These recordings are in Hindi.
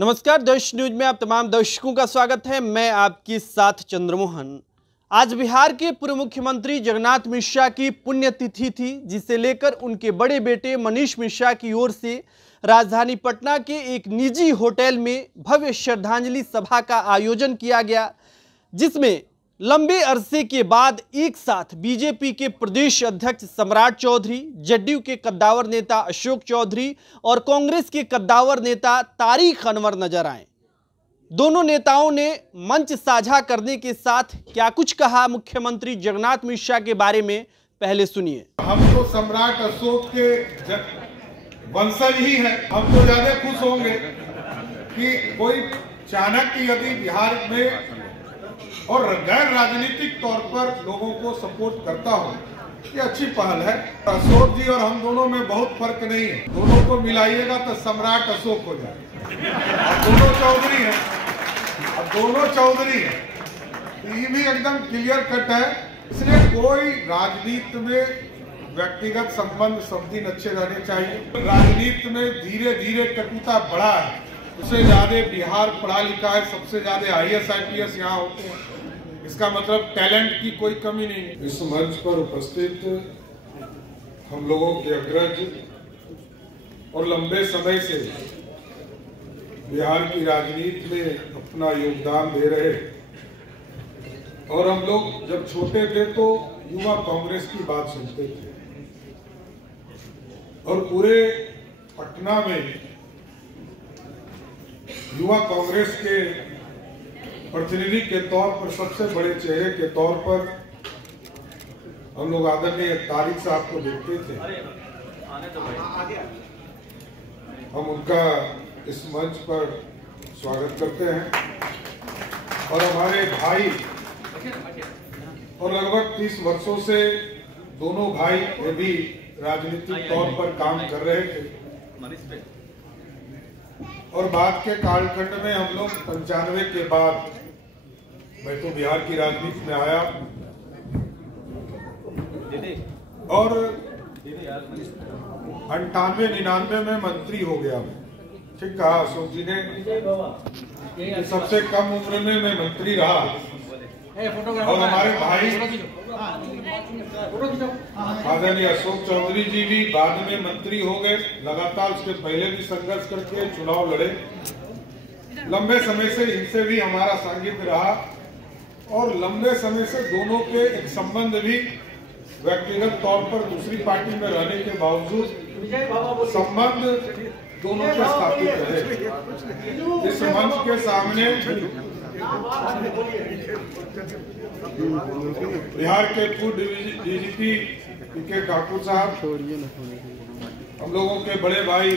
नमस्कार, देश न्यूज में आप तमाम दर्शकों का स्वागत है। मैं आपके साथ चंद्रमोहन। आज बिहार के पूर्व मुख्यमंत्री जगन्नाथ मिश्रा की पुण्यतिथि थी, जिसे लेकर उनके बड़े बेटे मनीष मिश्रा की ओर से राजधानी पटना के एक निजी होटल में भव्य श्रद्धांजलि सभा का आयोजन किया गया, जिसमें लंबे अरसे के बाद एक साथ बीजेपी के प्रदेश अध्यक्ष सम्राट चौधरी, जदयू के कद्दावर नेता अशोक चौधरी और कांग्रेस के कद्दावर नेता तारिक अनवर नजर आए। दोनों नेताओं ने मंच साझा करने के साथ क्या कुछ कहा मुख्यमंत्री जगन्नाथ मिश्रा के बारे में, पहले सुनिए। हम तो सम्राट अशोक के वंशज ही हैं। हम तो ज्यादा खुश होंगे कि कोई चाणक्य यदि बिहार में और गैर राजनीतिक तौर पर लोगों को सपोर्ट करता हो, ये अच्छी पहल है। अशोक जी और हम दोनों में बहुत फर्क नहीं है। दोनों को मिलाइएगा तो सम्राट अशोक हो जाए। अब दोनों चौधरी हैं, ये भी एकदम क्लियर कट है। इसलिए कोई राजनीति में व्यक्तिगत संबंध सब दिन अच्छे रहने चाहिए। राजनीति में धीरे धीरे कटुता बढ़ा है। सबसे ज्यादा बिहार पढ़ा लिखा है, सबसे ज्यादा IAS IPS यहाँ होते हैं। इसका मतलब टैलेंट की कोई कमी नहीं है। इस मंच पर उपस्थित हम लोगों के अग्रज और लंबे समय से बिहार की राजनीति में अपना योगदान दे रहे, और हम लोग जब छोटे थे तो युवा कांग्रेस की बात सुनते थे, और पूरे पटना में युवा कांग्रेस के प्रतिनिधि के तौर पर, सबसे बड़े चेहरे के तौर पर हम लोग आदरणीय तारिक साहब को देखते थे। हम उनका इस मंच पर स्वागत करते हैं। और हमारे भाई, और लगभग 30 वर्षों से दोनों भाई ये भी राजनीतिक तौर पर काम कर रहे थे, और बाद के कालखंड में हम लोग 95 के बाद, मैं तो बिहार की राजनीति में आया और 98-99 में मंत्री हो गया। ठीक कहा अशोक जी ने, सबसे कम उम्र में मैं मंत्री रहा। और हमारे भाई आदरणीय अशोक चौधरी जी भी बाद में मंत्री हो गए। लगातार उसके पहले भी संघर्ष करके चुनाव लड़े। लंबे समय से इनसे भी हमारा सांगिध्य रहा, और लंबे समय से दोनों के एक संबंध भी व्यक्तिगत तौर पर दूसरी पार्टी में रहने के बावजूद संबंध दोनों के स्थापित रहे। इस मंच के सामने बिहार के पूर्व DGP PK ठाकुर साहब, हम लोगों के बड़े भाई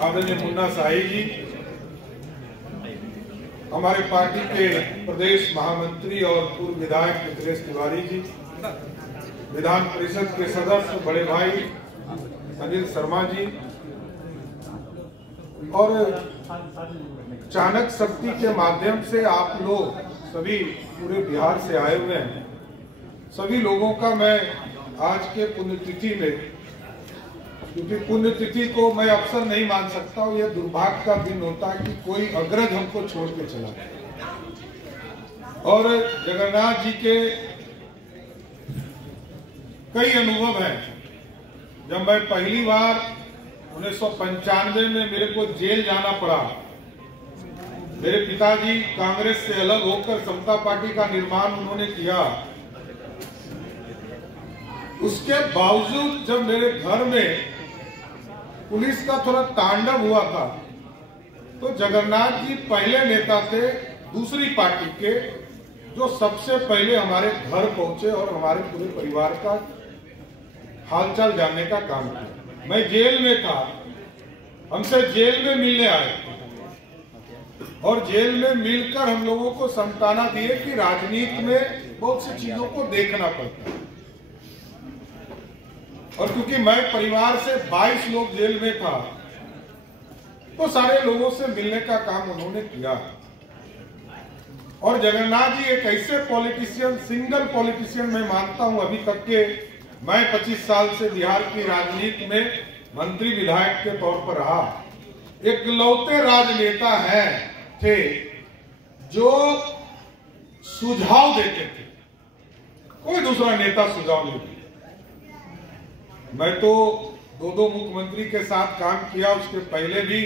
आदरणीय मुन्ना शाही जी, हमारे पार्टी के प्रदेश महामंत्री और पूर्व विधायक मिथिलेश तिवारी जी, विधान परिषद के सदस्य बड़े भाई अनिल शर्मा जी, और चाणक्य शक्ति के माध्यम से आप लोग सभी पूरे बिहार से आए हुए हैं। सभी लोगों का मैं आज के पुण्यतिथि में, क्योंकि पुण्यतिथि को मैं अवसर नहीं मान सकता हूँ, यह दुर्भाग्य का दिन होता है कि कोई अग्रज हमको छोड़ के चला गया। और जगन्नाथ जी के कई अनुभव हैं। जब मैं पहली बार 1995 में मेरे को जेल जाना पड़ा, मेरे पिताजी कांग्रेस से अलग होकर समता पार्टी का निर्माण उन्होंने किया। उसके बावजूद जब मेरे घर में पुलिस का थोड़ा तांडव हुआ था, तो जगन्नाथ जी पहले नेता थे दूसरी पार्टी के, जो सबसे पहले हमारे घर पहुंचे और हमारे पूरे परिवार का हालचाल जानने का काम किया। मैं जेल में था, हमसे जेल में मिलने आए, और जेल में मिलकर हम लोगों को समझाना दिए कि राजनीति में बहुत सी चीजों को देखना पड़ता है। और क्योंकि मैं परिवार से 22 लोग जेल में था, तो सारे लोगों से मिलने का काम उन्होंने किया। और जगन्नाथ जी एक ऐसे पॉलिटिशियन, सिंगल पॉलिटिशियन मैं मानता हूं अभी तक के, मैं 25 साल से बिहार की राजनीति में मंत्री विधायक के तौर पर रहा, इकलौते राजनेता थे जो सुझाव देते थे, कोई दूसरा नेता सुझाव नहीं दिया। मैं तो दो मुख्यमंत्री के साथ काम किया, उसके पहले भी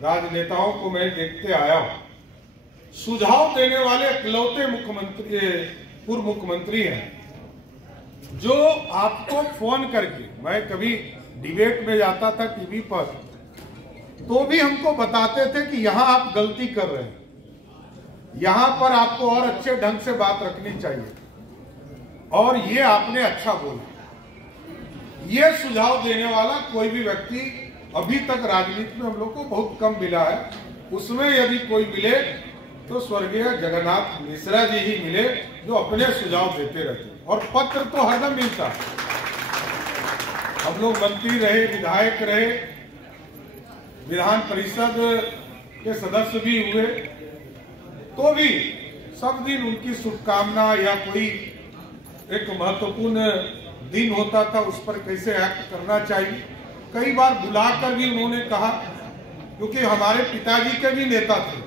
राजनेताओं को मैं देखते आया हूं। सुझाव देने वाले इकलौते मुख्यमंत्री, पूर्व मुख्यमंत्री हैं जो आपको फोन करके, मैं कभी डिबेट में जाता था टीवी पर, तो भी हमको बताते थे कि यहां आप गलती कर रहे हैं, यहां पर आपको और अच्छे ढंग से बात रखनी चाहिए, और ये आपने अच्छा बोला। ये सुझाव देने वाला कोई भी व्यक्ति अभी तक राजनीति में हम लोग को बहुत कम मिला है। उसमें यदि कोई मिले तो स्वर्गीय जगन्नाथ मिश्रा जी ही मिले, जो अपने सुझाव देते रहते, और पत्र तो हरदम मिलता। हम लोग मंत्री रहे, विधायक रहे, विधान परिषद के सदस्य भी हुए, तो भी सब दिन उनकी शुभकामना या कोई एक महत्वपूर्ण दिन होता था, उस पर कैसे एक्ट करना चाहिए, कई बार बुलाकर भी उन्होंने कहा। क्योंकि हमारे पिताजी के भी नेता थे,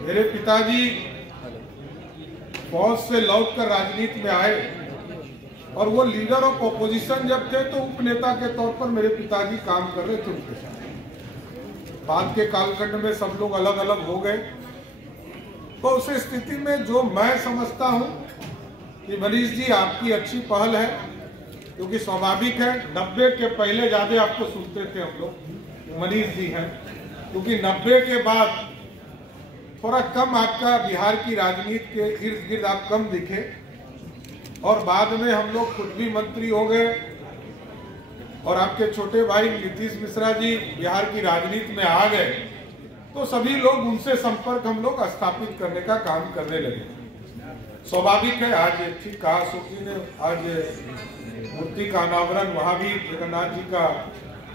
मेरे पिताजी फौज से लौटकर राजनीति में आए, और वो लीडर ऑफ ऑपोजिशन जब थे तो उपनेता के तौर पर मेरे पिताजी काम कर रहे थे उनके साथ। बाद के कालखंड में सब लोग अलग अलग हो गए। तो उस स्थिति में जो मैं समझता हूं कि मनीष जी आपकी अच्छी पहल है, क्योंकि स्वाभाविक है 90 के पहले ज्यादा आपको सुनते थे हम लोग, मनीष जी हैं, क्योंकि 90 के बाद थोड़ा कम आपका बिहार की राजनीति के इर्द गिर्द आप कम दिखे, और बाद में हम लोग खुद भी मंत्री हो गए, और आपके छोटे भाई नीतीश मिश्रा जी बिहार की राजनीति में आ गए, तो सभी लोग उनसे संपर्क हम लोग स्थापित करने का काम करने लगे। स्वाभाविक है, आज ठीक कहा अशोक ने, आज मूर्ति का अनावरण वहां भी जगन्नाथ जी का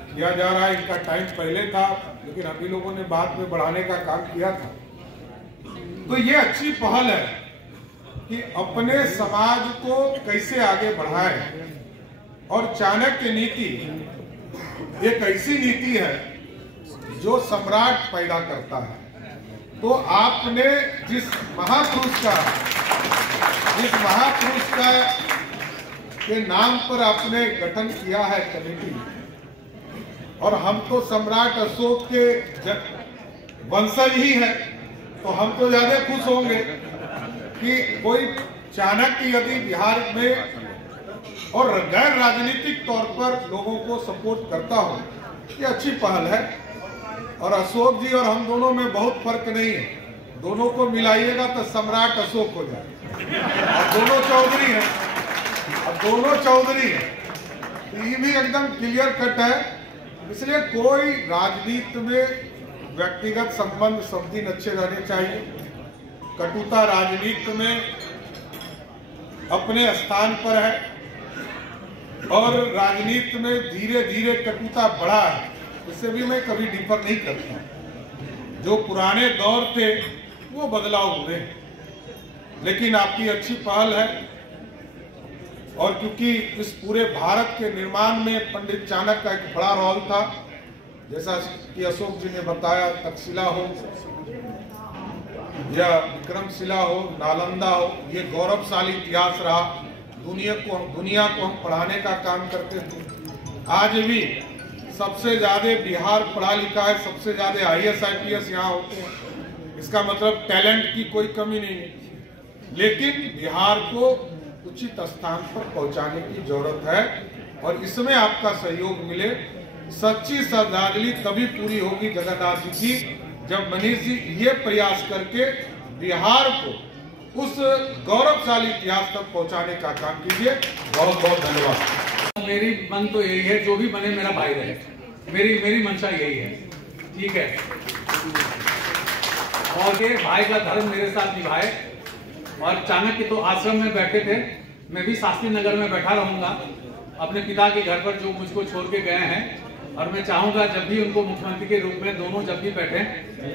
किया जा रहा है। इनका टाइम पहले था, लेकिन अभी लोगों ने बाद में बढ़ाने का काम किया था। तो ये अच्छी पहल है कि अपने समाज को कैसे आगे बढ़ाए, और चाणक्य नीति एक ऐसी नीति है जो सम्राट पैदा करता है। तो आपने जिस महापुरुष का के नाम पर आपने गठन किया है कमेटी, और हम तो सम्राट अशोक के वंशज ही हैं, तो हम तो ज्यादा खुश होंगे कि कोई चाणक्य यदि बिहार में और गैर राजनीतिक तौर पर लोगों को सपोर्ट करता हो, ये अच्छी पहल है। और अशोक जी और हम दोनों में बहुत फर्क नहीं है, दोनों को मिलाइएगा तो सम्राट अशोक हो जाए। और दोनों चौधरी हैं, तो ये भी एकदम क्लियर कट है। इसलिए कोई राजनीति में व्यक्तिगत संबंध सब दिन अच्छे रहने चाहिए। कटुता राजनीति में अपने स्थान पर है, और राजनीति में धीरे धीरे कटुता बढ़ा है, इससे भी मैं कभी डिफर नहीं करता। जो पुराने दौर थे वो बदलाव हुए, लेकिन आपकी अच्छी पहल है। और क्योंकि इस पूरे भारत के निर्माण में पंडित चाणक्य का एक बड़ा रोल था, जैसा कि अशोक जी ने बताया, तक्षशिला हो या विक्रमशिला हो, नालंदा हो, ये गौरवशाली इतिहास रहा। दुनिया को हम पढ़ाने का काम करते थे। आज भी सबसे ज्यादा बिहार पढ़ा लिखा है, सबसे ज्यादा IAS IPS यहाँ होते हैं। इसका मतलब टैलेंट की कोई कमी नहीं है, लेकिन बिहार को उचित स्थान पर पहुंचाने की जरूरत है, और इसमें आपका सहयोग मिले। सच्ची श्रद्धांजलि तभी पूरी होगी जगन्नाथ जी की, जब मनीष जी ये प्रयास करके बिहार को उस गौरवशाली इतिहास तक पहुंचाने का काम कीजिए। बहुत बहुत धन्यवाद। मेरी मन तो यही है, जो भी बने मेरा भाई रहे, मेरी मंशा यही है, ठीक है। और ये भाई का धर्म मेरे साथ निभाए। और चाणक्य तो आश्रम में बैठे थे, मैं भी शास्त्री नगर में बैठा रहूंगा अपने पिता के घर पर, जो मुझको छोड़ के गए हैं। और मैं चाहूंगा जब भी उनको मुख्यमंत्री के रूप में दोनों जब भी बैठे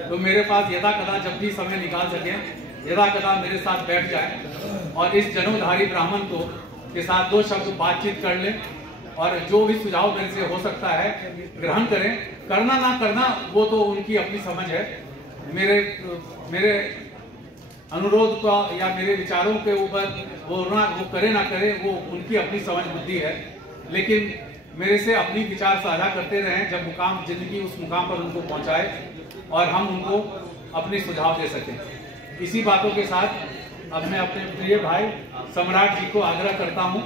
तो मेरे पास यदा कदा जब भी समय निकाल सके, यदा कदा मेरे साथ बैठ जाए, और इस जनेऊधारी ब्राह्मण को के साथ दो शब्द बातचीत कर ले, और जो भी सुझाव मेरे से हो सकता है ग्रहण करें। करना ना करना वो तो उनकी अपनी समझ है। मेरे अनुरोध का या मेरे विचारों के ऊपर वो करे ना करे वो उनकी अपनी समझ बुद्धि है, लेकिन मेरे से अपनी विचार साझा करते रहें जब मुकाम जिंदगी उस मुकाम पर उनको पहुंचाए और हम उनको अपने सुझाव दे सकें। इसी बातों के साथ अब मैं अपने प्रिय भाई सम्राट जी को आग्रह करता हूं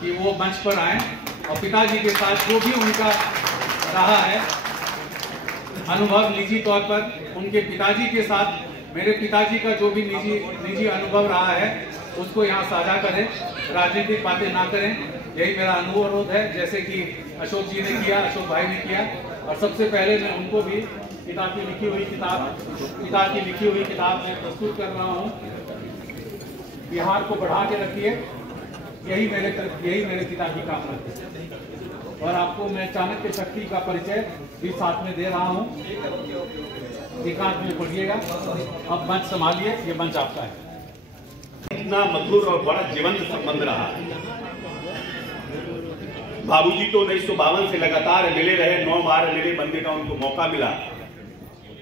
कि वो मंच पर आएं और पिताजी के साथ जो भी उनका रहा है अनुभव निजी तौर पर, उनके पिताजी के साथ मेरे पिताजी का जो भी निजी अनुभव रहा है उसको यहाँ साझा करें, राजनीतिक बातें ना करें। यही मेरा अनुरोध है, जैसे कि अशोक जी ने किया, अशोक भाई ने किया। और सबसे पहले मैं उनको भी पिता की लिखी हुई किताब मैं प्रस्तुत कर रहा हूँ। बिहार को बढ़ा के रखिए, यही मेरे पिता की कामना है। और आपको मैं चाणक्य शक्ति का परिचय भी साथ में दे रहा हूँ। एकांत में पढ़िएगा। अब मंच संभालिए, ये मंच आपका है। इतना मधुर और बड़ा जीवंत संबंध रहा। बाबूजी तो 1952 से लगातार मिले रहे, 9 बार मिले, बनने का उनको मौका मिला।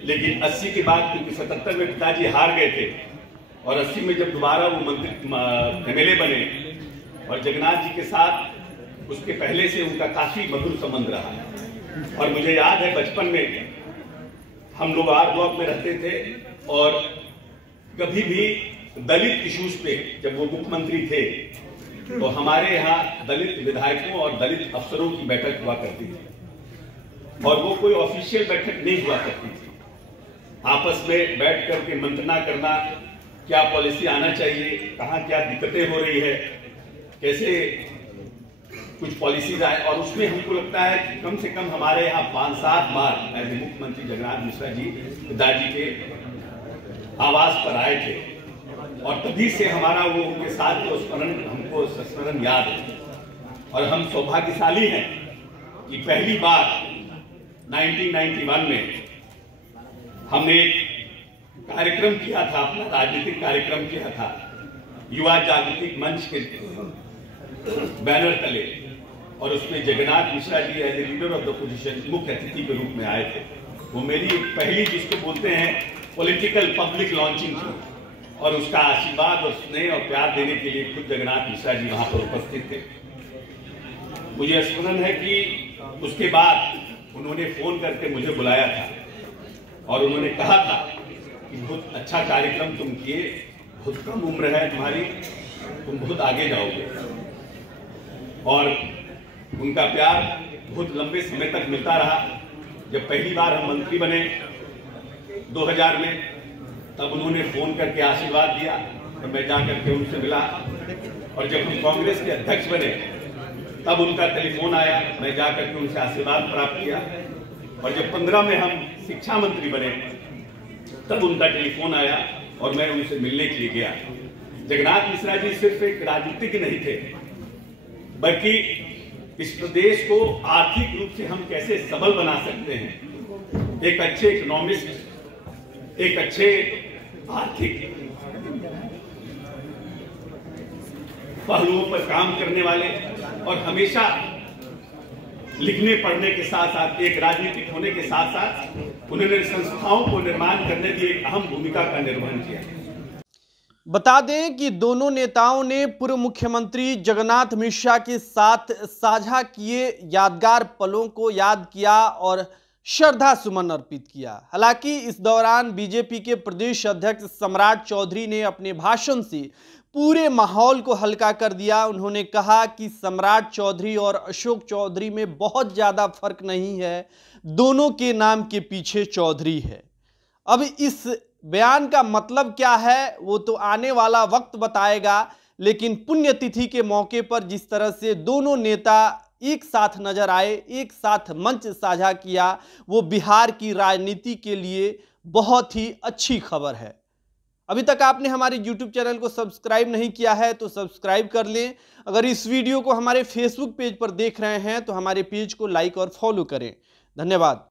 लेकिन 80 के बाद, क्योंकि 77 में पिताजी हार गए थे और 80 में जब दोबारा वो मंत्री एमएलए बने, और जगन्नाथ जी के साथ उसके पहले से उनका काफी मधुर संबंध रहा। और मुझे याद है बचपन में हम लोग आर ब्लॉक में रहते थे और कभी भी दलित इश्यूज पे जब वो मुख्यमंत्री थे तो हमारे यहाँ दलित विधायकों और दलित अफसरों की बैठक हुआ करती थी। और वो कोई ऑफिशियल बैठक नहीं हुआ करती थी। आपस में बैठ करके मंत्रणा करना, क्या पॉलिसी आना चाहिए, कहाँ क्या दिक्कतें हो रही है, कैसे कुछ पॉलिसीज आए। और उसमें हमको लगता है कि कम से कम हमारे यहाँ 5-7 बार ऐसे मुख्यमंत्री जगन्नाथ मिश्रा जी पिताजी के आवास पर आए थे। और तभी से हमारा वो उनके साथ हमको स्मरण याद है। और हम सौभाग्यशाली हैं कि पहली बार 1991 में हमने एक कार्यक्रम किया था, अपना राजनीतिक कार्यक्रम किया था, युवा जागृतिक मंच के बैनर तले। और उसमें Jagannath Mishra ji as a leader of the position मुख्य अतिथि के रूप में आए थे। वो मेरी पहली, जिसको बोलते हैं पॉलिटिकल पब्लिक लॉन्चिंग थी। और उसका आशीर्वाद और स्नेह और प्यार देने के लिए खुद जगन्नाथ मिश्रा जी वहां पर उपस्थित थे। मुझे स्मरण है कि उसके बाद उन्होंने फोन करके मुझे बुलाया था और उन्होंने कहा था कि बहुत अच्छा कार्यक्रम तुम किए, बहुत कम उम्र है तुम्हारी, तुम बहुत आगे जाओगे। और उनका प्यार बहुत लंबे समय तक मिलता रहा। जब पहली बार हम मंत्री बने 2000 में, तब उन्होंने फोन करके आशीर्वाद दिया और मैं जाकर के उनसे मिला। और जब हम कांग्रेस के अध्यक्ष बने तब उनका टेलीफोन आया, मैं जाकर के उनसे आशीर्वाद प्राप्त किया। और जब 15 में हम शिक्षा मंत्री बने तब उनका टेलीफोन आया और मैं उनसे मिलने के लिए गया। जगन्नाथ मिश्रा जी सिर्फ एक राजनीतिक नहीं थे, बल्कि इस प्रदेश को आर्थिक रूप से हम कैसे सबल बना सकते हैं, एक अच्छे इकोनॉमिस्ट, एक अच्छे आर्थिक पहलुओं पर काम करने वाले, और हमेशा लिखने पढ़ने के साथ साथ एक राजनीतिक होने के साथ साथ उन्होंने संस्थाओं को निर्माण करने की एक अहम भूमिका का निर्वहन किया। बता दें कि दोनों नेताओं ने पूर्व मुख्यमंत्री जगन्नाथ मिश्रा के साथ साझा किए यादगार पलों को याद किया और श्रद्धा सुमन अर्पित किया। हालांकि इस दौरान बीजेपी के प्रदेश अध्यक्ष सम्राट चौधरी ने अपने भाषण से पूरे माहौल को हल्का कर दिया। उन्होंने कहा कि सम्राट चौधरी और अशोक चौधरी में बहुत ज़्यादा फर्क नहीं है, दोनों के नाम के पीछे चौधरी है। अब इस बयान का मतलब क्या है वो तो आने वाला वक्त बताएगा, लेकिन पुण्यतिथि के मौके पर जिस तरह से दोनों नेता एक साथ नजर आए, एक साथ मंच साझा किया, वो बिहार की राजनीति के लिए बहुत ही अच्छी खबर है। अभी तक आपने हमारे YouTube चैनल को सब्सक्राइब नहीं किया है तो सब्सक्राइब कर लें। अगर इस वीडियो को हमारे Facebook पेज पर देख रहे हैं तो हमारे पेज को लाइक और फॉलो करें। धन्यवाद।